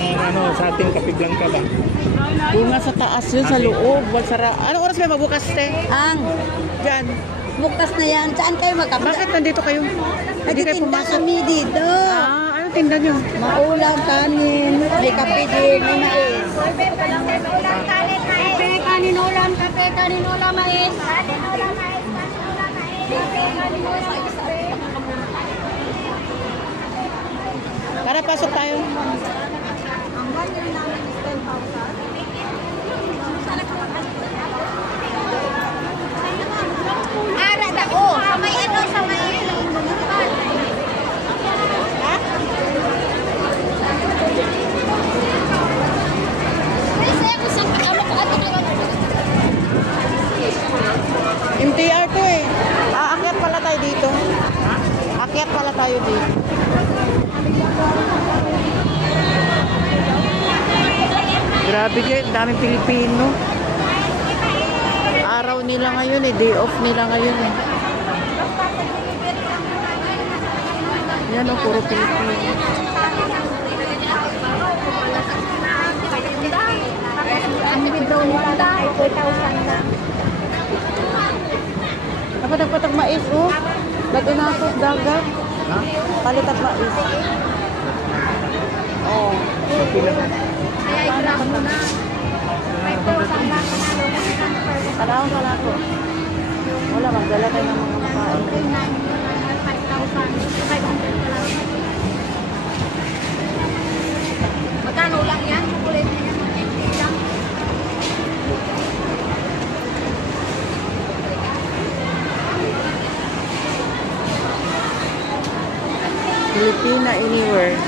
ano, sa ating Kape Blanca ba? Bunga sa taas yun, sa loob. Anong oras may mabukas, te? Ang Diyan. bukas na yan. Saan kayo magkabla? Bakit nandito kayo? Hindi kayo Nagtitinda pumasok? kami dito. Anong tinda nyo? Maulang, kanin, may kape din, may mais. Kape, kanin ulam, kape, kanin ulam, mais. Kanin ulam, mais, kanin ulam, mais. Tara, pasok tayo. Ang banyo namin is 10,000. Ara na ko. Sa may ano, sa may ha? May saya ko sa ano ko ato MTR to eh. Aakyat pala tayo dito. Akyat pala tayo dito. Grabe kayo, daming Pilipino. Araw nila ngayon eh, day off nila ngayon eh. Yan o, puro Pilipino. ang withdraw nila ay 4,000 lang. Napatag-patag mais oh. Dati na ako, dagat. Palitat mais. Oh. Kaya i-grab mo na. 5,000 lang. Kalawang pala ko. Wala, magdala tayo ng mga makain. 5,000. 500 ka lang. Magkano lang yan? Chocolate na yan. Lang. Filipina anywhere.